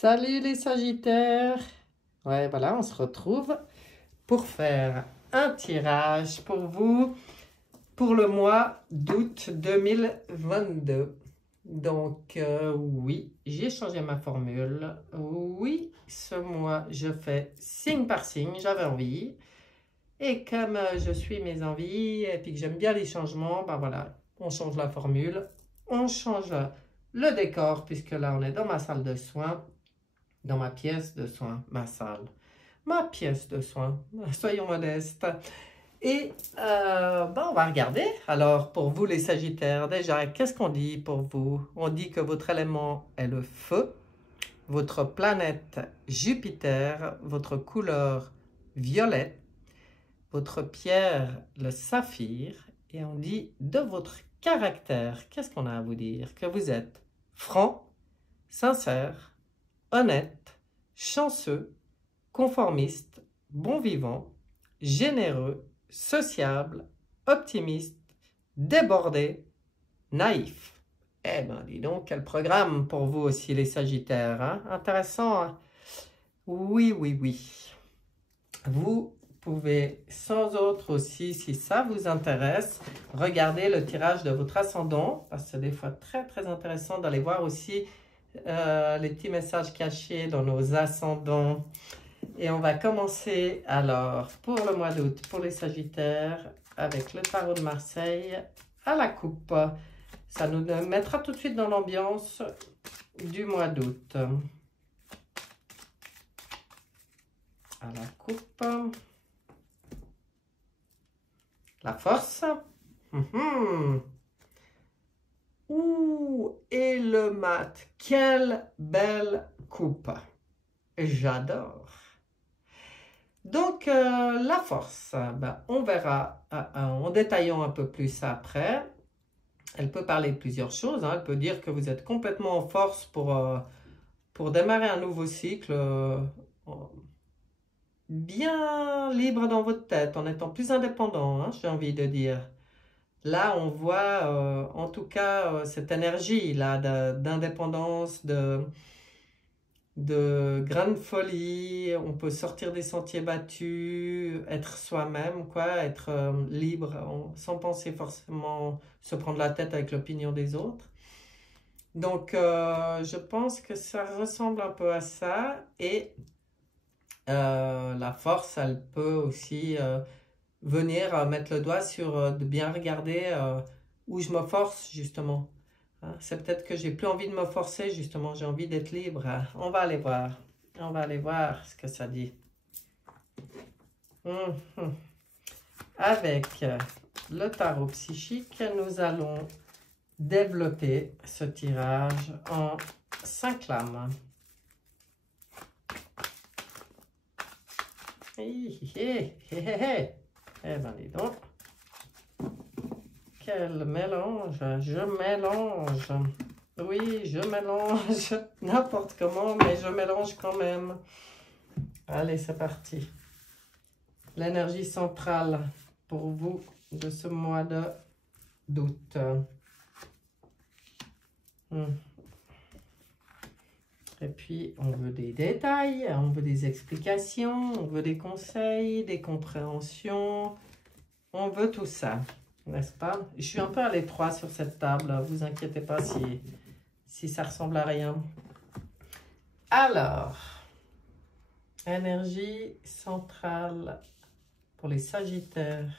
Salut les Sagittaires! Ouais, voilà, on se retrouve pour faire un tirage pour vous pour le mois d'août 2022. Donc, oui, j'ai changé ma formule. Oui, ce mois, je fais signe par signe, j'avais envie. Et comme je suis mes envies et puis que j'aime bien les changements, ben voilà, on change la formule, on change le décor, puisque là, on est dans ma salle de soins. Dans ma pièce de soins, ma salle, ma pièce de soins, soyons modestes. Et on va regarder. Alors, pour vous les Sagittaires, déjà, qu'est-ce qu'on dit pour vous? On dit que votre élément est le feu, votre planète Jupiter, votre couleur violet, votre pierre le saphir, et on dit de votre caractère, qu'est-ce qu'on a à vous dire? Que vous êtes franc, sincère, honnête, chanceux, conformiste, bon vivant, généreux, sociable, optimiste, débordé, naïf. Eh ben, dis donc, quel programme pour vous aussi, les Sagittaires, hein? Intéressant, hein? Oui, oui, oui. Vous pouvez, sans autre aussi, si ça vous intéresse, regarder le tirage de votre ascendant, parce que c'est des fois très, très intéressant d'aller voir aussi les petits messages cachés dans nos ascendants. Et on va commencer alors pour le mois d'août, pour les Sagittaires, avec le tarot de Marseille à la coupe. Ça nous mettra tout de suite dans l'ambiance du mois d'août. À la coupe. La force. Ouh, et le mat. Quelle belle coupe. J'adore. Donc, la force, ben, on verra en détaillant un peu plus ça après. Elle peut parler de plusieurs choses, hein. Elle peut dire que vous êtes complètement en force pour démarrer un nouveau cycle, bien libre dans votre tête, en étant plus indépendant, hein, j'ai envie de dire. Là, on voit en tout cas cette énergie-là d'indépendance, de grande folie. On peut sortir des sentiers battus, être soi-même, quoi, être libre, sans penser forcément se prendre la tête avec l'opinion des autres. Donc, je pense que ça ressemble un peu à ça. Et la force, elle peut aussi venir mettre le doigt sur de bien regarder où je me force, justement. C'est peut-être que j'ai plus envie de me forcer, justement, j'ai envie d'être libre. On va aller voir. On va aller voir ce que ça dit. Avec le tarot psychique, nous allons développer ce tirage en 5 lames. Eh ben, dis donc. Quel mélange, je mélange. Oui, je mélange n'importe comment, mais je mélange quand même. Allez, c'est parti. L'énergie centrale pour vous de ce mois d'août. Et puis, on veut des détails, on veut des explications, on veut des conseils, des compréhensions. On veut tout ça. N'est-ce pas? Je suis un peu à l'étroit sur cette table. Vous inquiétez pas si ça ressemble à rien. Alors, énergie centrale pour les Sagittaires.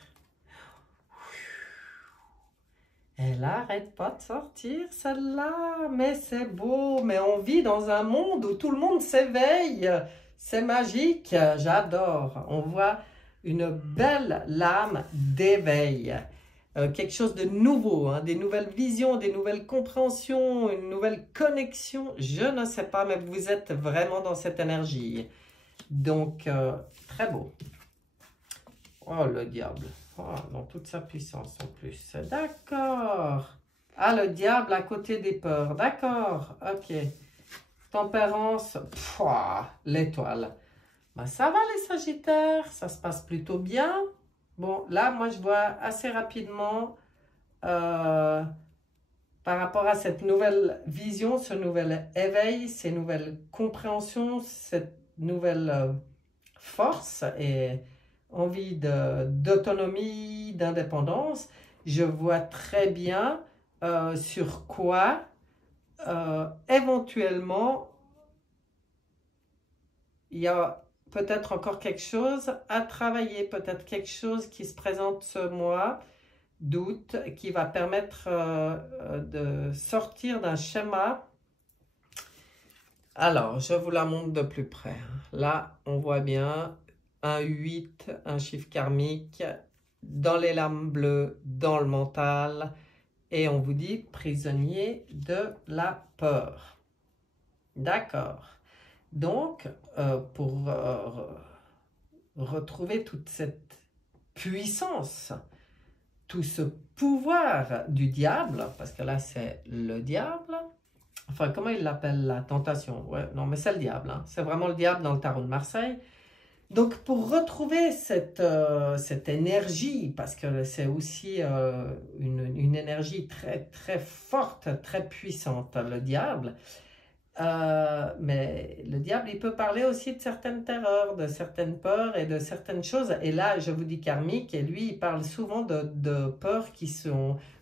Elle n'arrête pas de sortir, celle-là. Mais c'est beau. Mais on vit dans un monde où tout le monde s'éveille. C'est magique. J'adore. On voit une belle lame d'éveil. Quelque chose de nouveau, hein, des nouvelles visions, des nouvelles compréhensions, une nouvelle connexion. Je ne sais pas, mais vous êtes vraiment dans cette énergie. Donc, très beau. Oh, le diable. Oh, dans toute sa puissance en plus. D'accord. Ah, le diable à côté des peurs. D'accord. Ok. Tempérance. L'étoile. Ben, ça va les Sagittaires. Ça se passe plutôt bien. Bon, là, moi, je vois assez rapidement par rapport à cette nouvelle vision, ce nouvel éveil, ces nouvelles compréhensions, cette nouvelle force et envie d'autonomie, d'indépendance, je vois très bien sur quoi éventuellement il y a peut-être encore quelque chose à travailler, peut-être quelque chose qui se présente ce mois d'août qui va permettre de sortir d'un schéma. Alors, je vous la montre de plus près. Là, on voit bien un 8, un chiffre karmique, dans les lames bleues, dans le mental, et on vous dit prisonnier de la peur. D'accord. Donc, pour retrouver toute cette puissance, tout ce pouvoir du diable, parce que là c'est le diable, enfin comment il l'appelle, la tentation, ouais, non mais c'est le diable, hein. C'est vraiment le diable dans le tarot de Marseille. Donc pour retrouver cette énergie, parce que c'est aussi une énergie très très forte, très puissante, le diable, mais le diable, il peut parler aussi de certaines terreurs, de certaines peurs et de certaines choses. Et là, je vous dis karmique, et lui, il parle souvent de peurs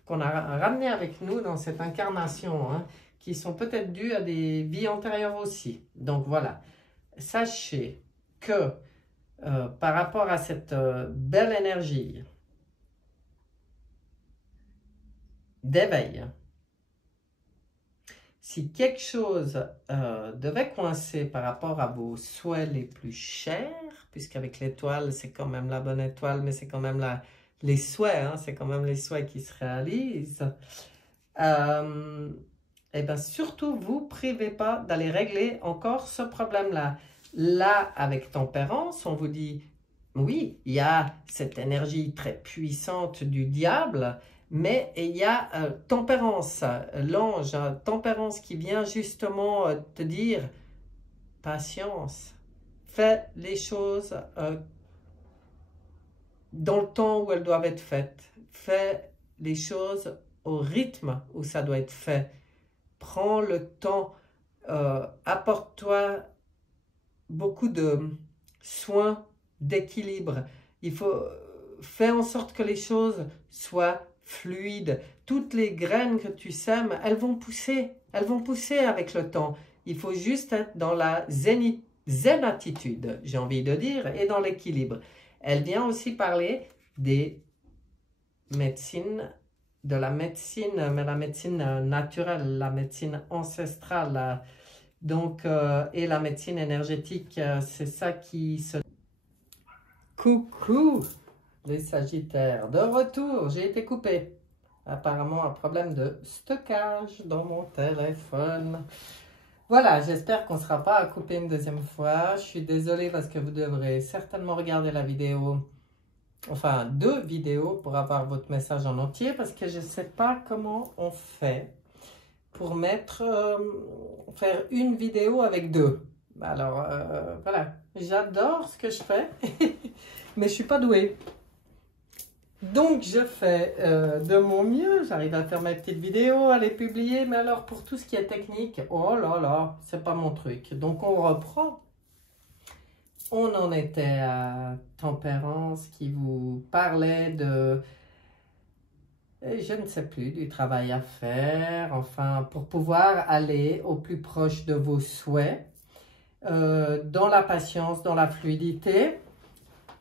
qu'on a ramenées avec nous dans cette incarnation, hein, qui sont peut-être dues à des vies antérieures aussi. Donc voilà, sachez que par rapport à cette belle énergie d'éveil, si quelque chose devait coincer par rapport à vos souhaits les plus chers, puisqu'avec l'étoile, c'est quand même la bonne étoile, mais c'est quand même les souhaits, hein, c'est quand même les souhaits qui se réalisent, et bien surtout, vous privez pas d'aller régler encore ce problème-là. Là, avec tempérance, on vous dit, oui, il y a cette énergie très puissante du diable, mais il y a tempérance, l'ange, tempérance qui vient justement te dire, patience, fais les choses dans le temps où elles doivent être faites, fais les choses au rythme où ça doit être fait, prends le temps, apporte-toi beaucoup de soins, d'équilibre, il faut faire en sorte que les choses soient fluide. Toutes les graines que tu sèmes, elles vont pousser avec le temps. Il faut juste être dans la zen attitude, j'ai envie de dire, et dans l'équilibre. Elle vient aussi parler des médecines, de la médecine, mais la médecine naturelle, la médecine ancestrale, donc, et la médecine énergétique, c'est ça qui se... Coucou les Sagittaires, de retour, j'ai été coupé. Apparemment un problème de stockage dans mon téléphone. Voilà, j'espère qu'on ne sera pas coupé une deuxième fois. Je suis désolée parce que vous devrez certainement regarder la vidéo, enfin 2 vidéos pour avoir votre message en entier parce que je ne sais pas comment on fait pour mettre, faire une vidéo avec 2. Alors voilà, j'adore ce que je fais, mais je ne suis pas douée. Donc, je fais de mon mieux, j'arrive à faire mes petites vidéos, à les publier, mais alors pour tout ce qui est technique, oh là là, c'est pas mon truc. Donc, on reprend. On en était à Tempérance qui vous parlait de, je ne sais plus, du travail à faire, enfin, pour pouvoir aller au plus proche de vos souhaits, dans la patience, dans la fluidité.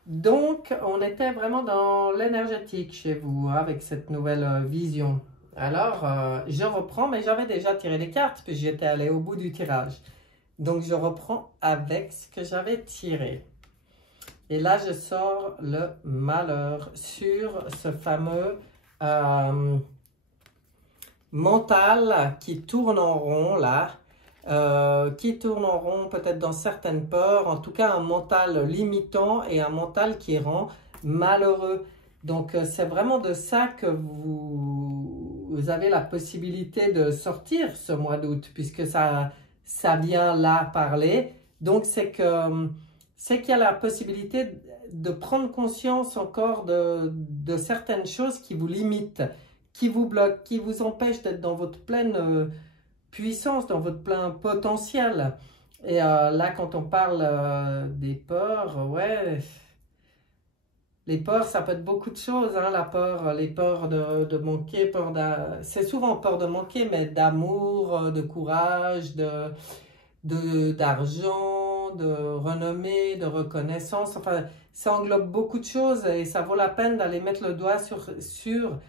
Donc, on était vraiment dans l'énergétique chez vous, hein, avec cette nouvelle vision. Alors, je reprends, mais j'avais déjà tiré les cartes, puis j'étais allé au bout du tirage. Donc, je reprends avec ce que j'avais tiré. Et là, je sors le malheur sur ce fameux mental qui tourne en rond, là. Qui tourne en rond peut-être dans certaines peurs, en tout cas un mental limitant et un mental qui rend malheureux. Donc c'est vraiment de ça que vous avez la possibilité de sortir ce mois d'août, puisque ça vient là parler. Donc c'est qu'il y a la possibilité de prendre conscience encore de certaines choses qui vous limitent, qui vous bloquent, qui vous empêchent d'être dans votre pleine puissance, dans votre plein potentiel. Et là, quand on parle des peurs, ouais, les peurs, ça peut être beaucoup de choses, hein, la peur, les peurs de manquer, c'est souvent peur de manquer, mais d'amour, de courage, d'argent, de renommée, de reconnaissance. Enfin, ça englobe beaucoup de choses et ça vaut la peine d'aller mettre le doigt sur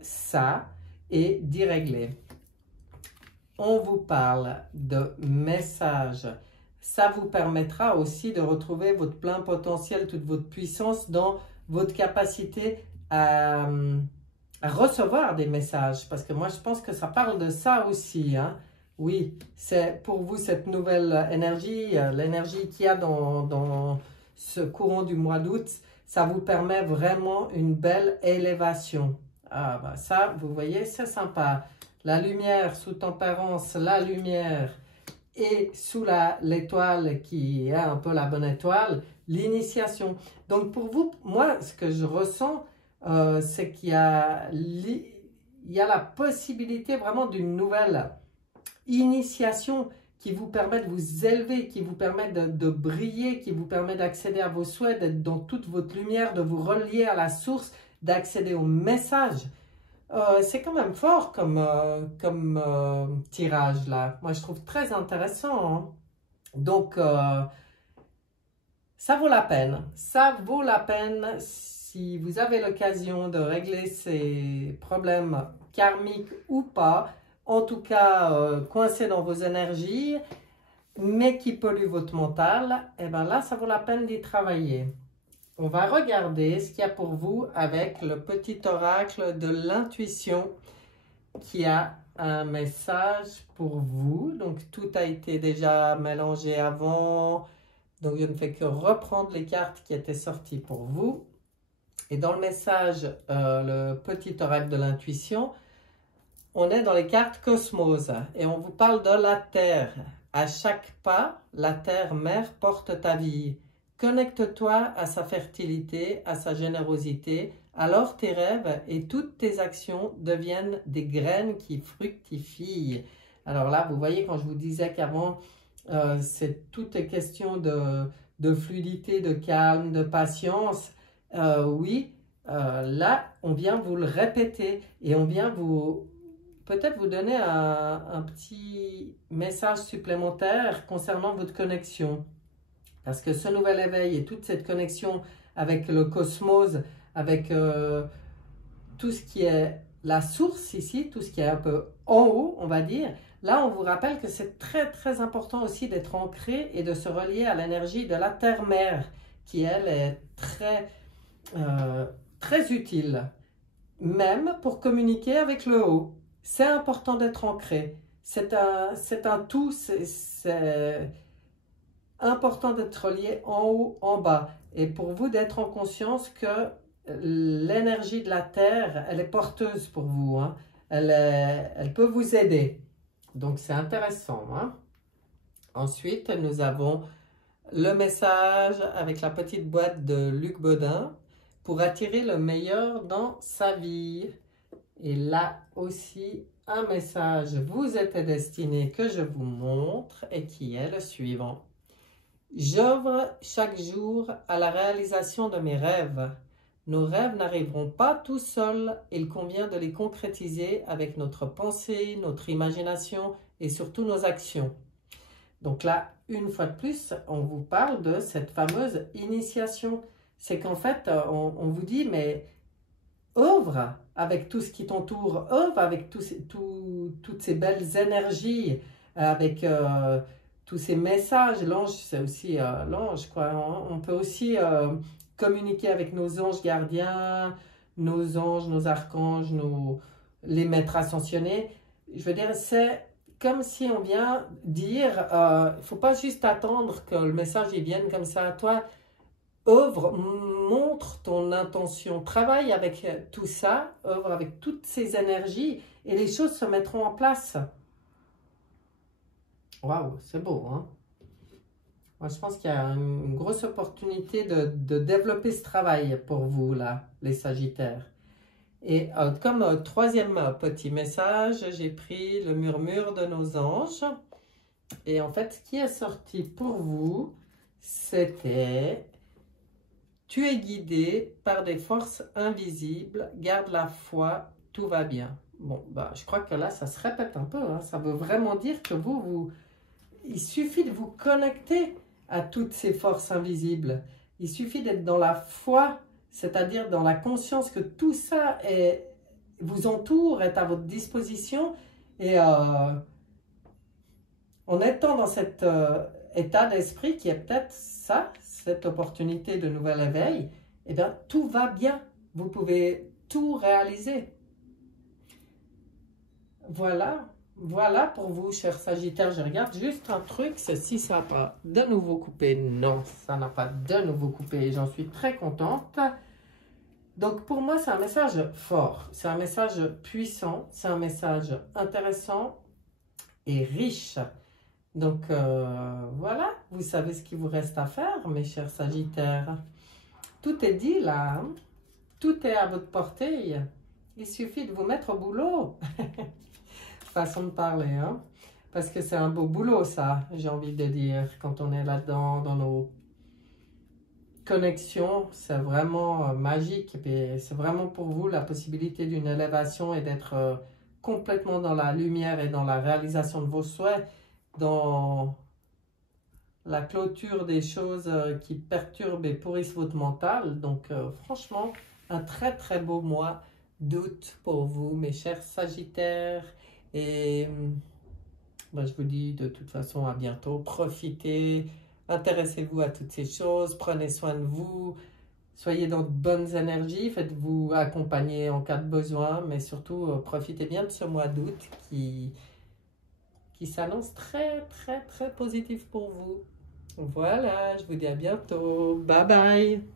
ça et d'y régler. On vous parle de messages. Ça vous permettra aussi de retrouver votre plein potentiel, toute votre puissance dans votre capacité à recevoir des messages. Parce que moi, je pense que ça parle de ça aussi, hein. Oui, c'est pour vous cette nouvelle énergie, l'énergie qu'il y a dans ce courant du mois d'août, ça vous permet vraiment une belle élévation. Ah bah ça, vous voyez, c'est sympa. La lumière sous tempérance, la lumière et sous l'étoile qui est un peu la bonne étoile, l'initiation. Donc pour vous, moi, ce que je ressens, c'est qu'il y a la possibilité vraiment d'une nouvelle initiation qui vous permet de vous élever, qui vous permet de briller, qui vous permet d'accéder à vos souhaits, d'être dans toute votre lumière, de vous relier à la source, d'accéder au message. C'est quand même fort comme tirage là. Moi je trouve très intéressant, hein. Donc ça vaut la peine. Ça vaut la peine si vous avez l'occasion de régler ces problèmes karmiques ou pas. En tout cas, coincés dans vos énergies, mais qui polluent votre mental. Et bien là, ça vaut la peine d'y travailler. On va regarder ce qu'il y a pour vous avec le petit oracle de l'intuition qui a un message pour vous. Donc, tout a été déjà mélangé avant. Donc, je ne fais que reprendre les cartes qui étaient sorties pour vous. Et dans le message, le petit oracle de l'intuition, on est dans les cartes Cosmos et on vous parle de la Terre. À chaque pas, la Terre-Mère porte ta vie. Connecte-toi à sa fertilité, à sa générosité, alors tes rêves et toutes tes actions deviennent des graines qui fructifient. Alors là, vous voyez, quand je vous disais qu'avant, c'est toute question de fluidité, de calme, de patience, oui, là, on vient vous le répéter et on vient peut-être vous donner un petit message supplémentaire concernant votre connexion. Parce que ce nouvel éveil et toute cette connexion avec le cosmos, avec tout ce qui est la source ici, tout ce qui est un peu en haut, on va dire, là on vous rappelle que c'est très très important aussi d'être ancré et de se relier à l'énergie de la Terre-Mère, qui elle est très utile, même pour communiquer avec le haut. C'est important d'être ancré. C'est un tout, c'est important d'être relié en haut, en bas. Et pour vous, d'être en conscience que l'énergie de la Terre, elle est porteuse pour vous, hein. Elle peut vous aider. Donc, c'est intéressant, hein. Ensuite, nous avons le message avec la petite boîte de Luc Baudin pour attirer le meilleur dans sa vie. Et là aussi, un message vous était destiné que je vous montre et qui est le suivant. J'œuvre chaque jour à la réalisation de mes rêves. Nos rêves n'arriveront pas tout seuls, il convient de les concrétiser avec notre pensée, notre imagination et surtout nos actions. Donc là, une fois de plus, on vous parle de cette fameuse initiation. C'est qu'en fait, on vous dit, mais œuvre avec tout ce qui t'entoure, œuvre avec toutes ces belles énergies, avec tous ces messages. L'ange, c'est aussi l'ange, quoi. On peut aussi communiquer avec nos anges gardiens, nos anges, nos archanges, les maîtres ascensionnés. Je veux dire, c'est comme si on vient dire, il ne faut pas juste attendre que le message il vienne comme ça à toi. Œuvre, montre ton intention, travaille avec tout ça, œuvre avec toutes ces énergies et les choses se mettront en place. Waouh, c'est beau, hein? Moi, je pense qu'il y a une grosse opportunité de développer ce travail pour vous, là, les Sagittaires. Et comme troisième petit message, j'ai pris le murmure de nos anges. Et en fait, ce qui est sorti pour vous, c'était « Tu es guidé par des forces invisibles, garde la foi, tout va bien ». Bon, bah, je crois que là, ça se répète un peu. Hein. Ça veut vraiment dire que il suffit de vous connecter à toutes ces forces invisibles. Il suffit d'être dans la foi, c'est-à-dire dans la conscience que tout ça vous entoure, est à votre disposition. Et en étant dans cet état d'esprit qui est peut-être ça, cette opportunité de nouvel éveil, eh bien, tout va bien. Vous pouvez tout réaliser. Voilà. Voilà pour vous, chers Sagittaires. Je regarde juste un truc, si ça n'a pas de nouveau coupé. Non, ça n'a pas de nouveau coupé. J'en suis très contente. Donc pour moi, c'est un message fort. C'est un message puissant. C'est un message intéressant et riche. Donc voilà, vous savez ce qu'il vous reste à faire, mes chers Sagittaires. Tout est dit là. Hein? Tout est à votre portée. Il suffit de vous mettre au boulot. Façon de parler, hein? Parce que c'est un beau boulot, ça, j'ai envie de dire, quand on est là-dedans, dans nos connexions, c'est vraiment magique, et c'est vraiment pour vous la possibilité d'une élévation et d'être complètement dans la lumière et dans la réalisation de vos souhaits, dans la clôture des choses qui perturbent et pourrissent votre mental. Donc, franchement, un très très beau mois d'août pour vous, mes chers Sagittaires. Et ben, je vous dis de toute façon à bientôt. Profitez, intéressez-vous à toutes ces choses, prenez soin de vous, soyez dans de bonnes énergies, faites-vous accompagner en cas de besoin, mais surtout profitez bien de ce mois d'août qui s'annonce très très très positif pour vous. Voilà, je vous dis à bientôt. Bye bye.